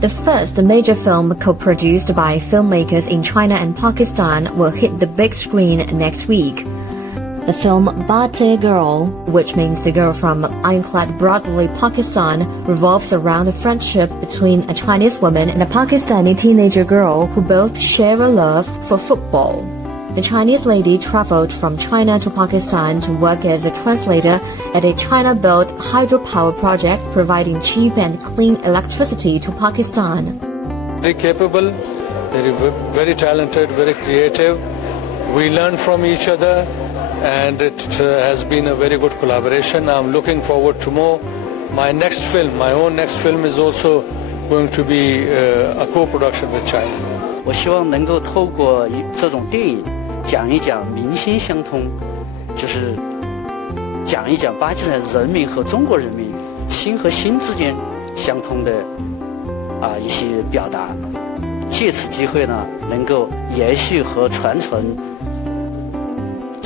The first major film co-produced by filmmakers in China and Pakistan will hit the big screen next week. The film Bate Girl, which means the girl from ironclad Broadway, Pakistan, revolves around the friendship between a Chinese woman and a Pakistani teenager girl who both share a love for football. The Chinese lady traveled from China to Pakistan to work as a translator at a China-built hydropower project providing cheap and clean electricity to Pakistan. Very capable, very talented, very creative. We learn from each other. And it has been a very good collaboration. I'm looking forward to more. My own next film is also going to be a co-production with China. 我希望能够透过这种电影讲一讲民心相通，就是讲一讲巴基斯坦人民和中国人民心和心之间相通的一些表达，借此机会呢，能够延续和传承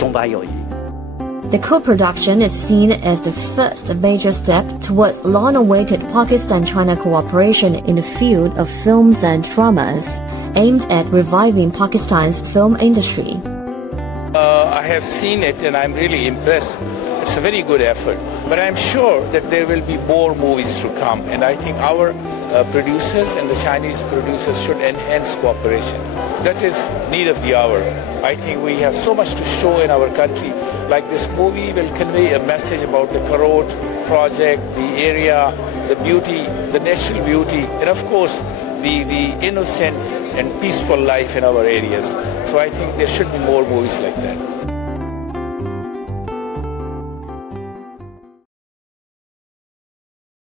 The co-production is seen as the first major step towards long-awaited Pakistan-China cooperation in the field of films and dramas, aimed at reviving Pakistan's film industry. I have seen it and I'm really impressed. It's a very good effort. But I'm sure that there will be more movies to come, and I think our producers and the Chinese producers should enhance cooperation. That is need of the hour. I think we have so much to show in our country. Like this movie will convey a message about the Karot project, the area, the beauty, the natural beauty, and of course the innocent and peaceful life in our areas. So I think there should be more movies like that.